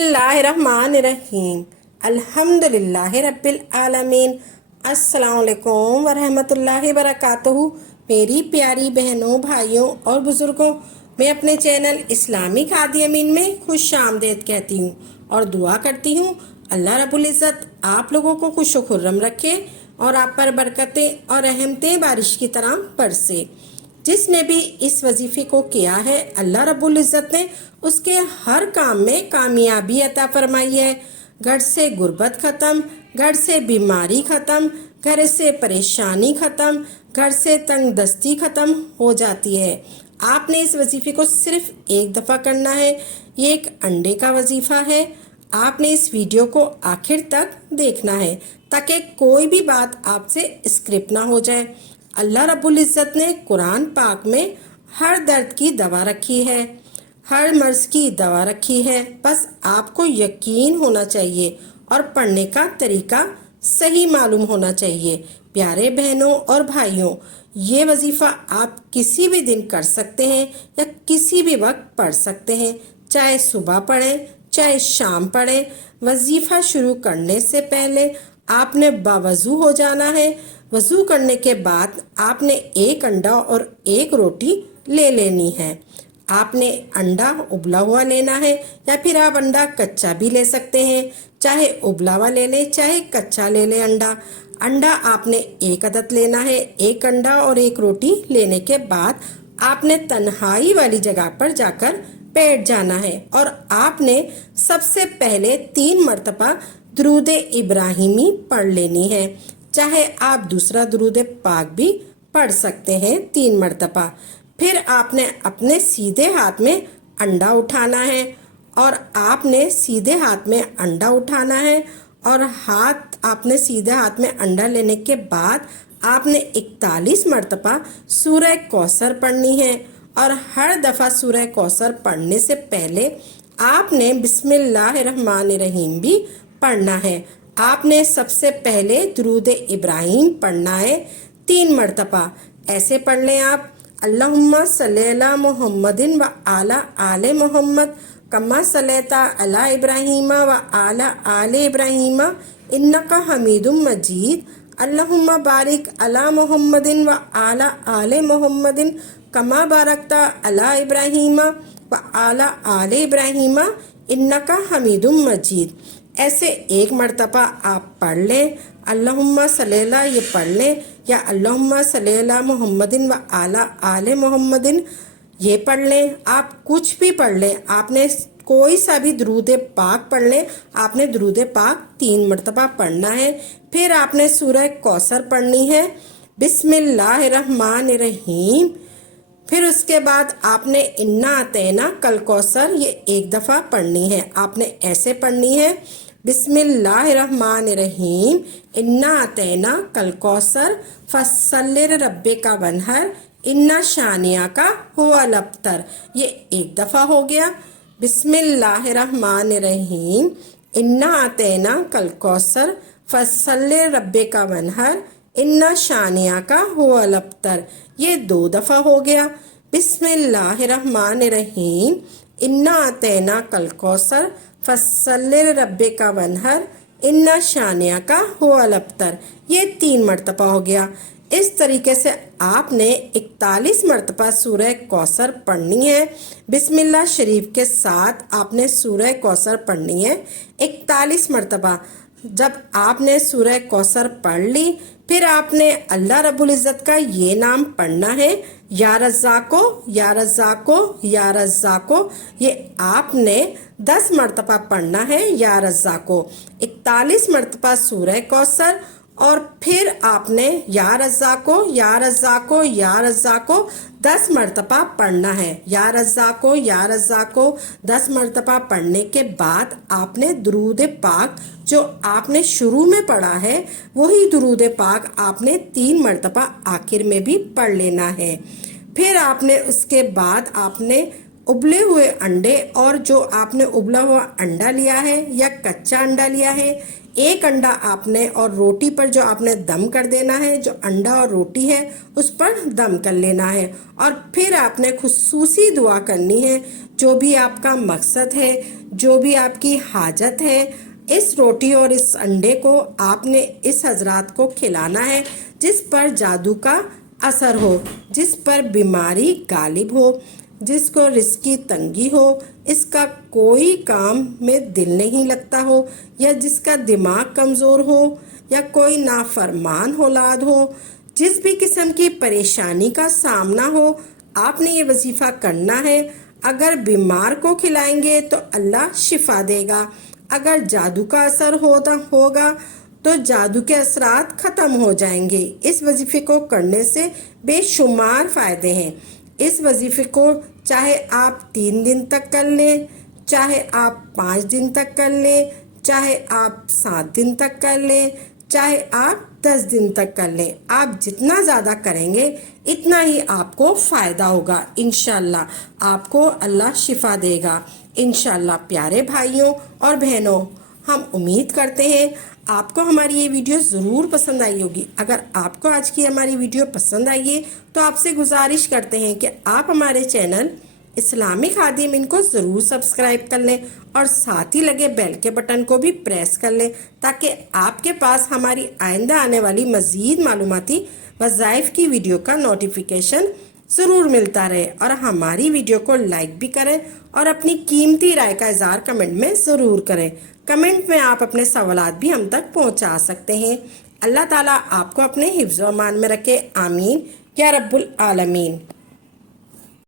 बिस्मिल्लाहिर्रहमानिर्रहीम अल्हम्दुलिल्लाहि रब्बिल आलमीन। अस्सलाम वालेकुम वरहमतुल्लाहि वबरकातुहू। मेरी प्यारी बहनों, भाइयों और बुज़ुर्गों, मैं अपने चैनल इस्लामिक हादी अमीन में खुश आमदेद कहती हूँ और दुआ करती हूँ अल्लाह रब्बुल इज़्ज़त आप लोगों को खुश व खुर्रम रखे और आप पर बरकतें और रहमतें बारिश की तरह बरसे। जिसने भी इस वजीफे को किया है, अल्लाह रब्बुल इज़्ज़त ने उसके हर काम में कामयाबी अता फरमाई है। घर से गुर्बत ख़त्म, घर से बीमारी ख़त्म, घर से परेशानी ख़त्म, घर से तंग दस्ती ख़त्म हो जाती है। आपने इस वजीफे को सिर्फ एक दफ़ा करना है। ये एक अंडे का वजीफ़ा है। आपने इस वीडियो को आखिर तक देखना है ताकि कोई भी बात आपसे स्क्रिप्ट ना हो जाए। अल्लाह रब्बुल इज़्ज़त ने कुरान पाक में हर दर्द की दवा रखी है, हर मर्ज़ की दवा रखी है। बस आपको यकीन होना चाहिए और पढ़ने का तरीका सही मालूम होना चाहिए। प्यारे बहनों और भाइयों, ये वजीफ़ा आप किसी भी दिन कर सकते हैं या किसी भी वक्त पढ़ सकते हैं, चाहे सुबह पढ़ें चाहे शाम पढ़ें। वजीफ़ा शुरू करने से पहले आपने बावज़ू हो जाना है। वज़ू करने के बाद आपने एक अंडा और एक रोटी ले लेनी है। आपने अंडा उबला हुआ लेना है या फिर आप अंडा कच्चा भी ले सकते हैं। चाहे उबला हुआ ले लें चाहे कच्चा ले लें अंडा। अंडा आपने एक अदद लेना है। एक अंडा और एक रोटी लेने के बाद आपने तन्हाई वाली जगह पर जाकर बैठ जाना है और आपने सबसे पहले 3 मरतबा दुरूद इब्राहिमी पढ़ लेनी है। चाहे आप दूसरा दुरूद पाक भी पढ़ सकते हैं 3 मरतबा। फिर आपने अपने सीधे हाथ में अंडा उठाना है और आपने सीधे हाथ में अंडा उठाना है और आपने सीधे हाथ में अंडा लेने के बाद आपने 41 मरतबा सूरह कौसर पढ़नी है और हर दफ़ा सूरह कौसर पढ़ने से पहले आपने बिस्मिल्लाहिर्रहमानिर्रहीम भी पढ़ना है। आपने सबसे पहले दुरूद इब्राहिम पढ़ना है 3 मरतबा। ऐसे पढ़ लें आप, अल्लाहुम्मा सल्ली अला मुहम्मदिन व आला आले मोहम्मद कम्मा सल्लैता अला इब्राहीम व आला आले इब्राहीम इन्नका हमीदुम मजीद। अल्लाहुम्मा बारिक अला मुहम्मदिन व आला आले मोहम्मदिन कमा बारकता अला इब्राहीम व आला आले इब्राहीम इन्नका हमीदुम मजीद। ऐसे 1 मरतबा आप पढ़ लें। अल्लाहुम्मा सल्ली अला ये पढ़ लें या अल्लाहुम्मा सल्ली अला मुहम्मदिन व आला आले मोहम्मदिन ये पढ़ लें। आप कुछ भी पढ़ लें, आपने कोई सा भी दुरूद पाक पढ़ लें। आपने दुरूद पाक 3 मरतबा पढ़ना है। फिर आपने सूरह कौसर पढ़नी है बिस्मिल्लाहिर्रहमानिर्रहीम। फिर उसके बाद आपने इन्ना अतैना कल कौसर ये 1 दफ़ा पढ़नी है। आपने ऐसे पढ़नी है बिस्मिल्लाहिर्रहमानिर्रहीम इन्ना अतैना कल कौसर फसल्लि रब्बिका वन्हर इन्ना शानिया का हुवल अब्तर। ये 1 दफ़ा हो गया। बिस्मिल्लाहिर्रहमानिर्रहीम इन्ना अतैना कल कौसर फसल्लि रब्बिका वन्हर इन्ना शानिया का हुवल अब्तर। ये 2 दफ़ा हो गया। बिस्मिल्लाहिर्रहमानिर्रहीम इन्ना अतैना कल कौसर फसल्लि रब्बिका वन्हर इन्ना शानिया का हुवल अब्तर। ये 3 मरतबा हो गया। इस तरीके से आपने 41 मरतबा सूरह कौसर पढ़नी है। बिस्मिल्लाह शरीफ के साथ आपने सूरह कौसर पढ़नी है 41 मरतबा। जब आपने सूरह कौसर पढ़ ली, फिर आपने अल्लाह रब्बुल इज़्ज़त का ये नाम पढ़ना है, या रज़्ज़ाको या रज़्ज़ाको या रज़्ज़ाको। ये आपने 10 मरतबा पढ़ना है या रज़्ज़ाको। 41 मरतबा सूरह कौसर और फिर आपने या रज़्ज़ाको या रज़्ज़ाको या रज़्ज़ाको 10 मरतबा पढ़ना है। या रज़्ज़ाको या रज़्ज़ाको 10 मरतबा पढ़ने के बाद आपने दुरूद पाक जो आपने शुरू में पढ़ा है वही दुरूद पाक आपने 3 मरतबा आखिर में भी पढ़ लेना है। फिर आपने उसके बाद आपने उबले हुए अंडे और जो आपने उबला हुआ अंडा लिया है या कच्चा अंडा लिया है, एक अंडा आपने और रोटी पर जो आपने दम कर देना है, जो अंडा और रोटी है उस पर दम कर लेना है। और फिर आपने खुसूसी दुआ करनी है। जो भी आपका मकसद है, जो भी आपकी हाजत है, इस रोटी और इस अंडे को आपने इस हजरात को खिलाना है जिस पर जादू का असर हो, जिस पर बीमारी गालिब हो, जिसको रिस्क की तंगी हो, इसका कोई काम में दिल नहीं लगता हो, या जिसका दिमाग कमज़ोर हो, या कोई नाफरमान औलाद हो, जिस भी किस्म की परेशानी का सामना हो, आपने ये वजीफ़ा करना है। अगर बीमार को खिलाएंगे तो अल्लाह शिफा देगा। अगर जादू का असर होगा तो जादू के असरात ख़त्म हो जाएंगे। इस वजीफ़े को करने से बेशुमार फ़ायदे हैं। इस वजीफ़े को चाहे आप 3 दिन तक कर लें, चाहे आप 5 दिन तक कर लें, चाहे आप 7 दिन तक कर लें, चाहे आप 10 दिन तक कर लें। आप जितना ज़्यादा करेंगे इतना ही आपको फ़ायदा होगा। इंशाअल्लाह आपको अल्लाह शिफा देगा। इंशाअल्लाह प्यारे भाइयों और बहनों, हम उम्मीद करते हैं आपको हमारी ये वीडियो ज़रूर पसंद आई होगी। अगर आपको आज की हमारी वीडियो पसंद आई है तो आपसे गुजारिश करते हैं कि आप हमारे चैनल इस्लामिक खादिम इनको ज़रूर सब्सक्राइब कर लें और साथ ही लगे बेल के बटन को भी प्रेस कर लें ताकि आपके पास हमारी आइंदा आने वाली मज़ीद मालूमाती वज़ाइफ की वीडियो का नोटिफिकेशन ज़रूर मिलता रहे। और हमारी वीडियो को लाइक भी करें और अपनी कीमती राय का इज़हार कमेंट में ज़रूर करें। कमेंट में आप अपने सवालात भी हम तक पहुंचा सकते हैं। अल्लाह ताला आपको अपने हिफ्ज़ व अमान में रखे। आमीन या रब्बुल आलमीन।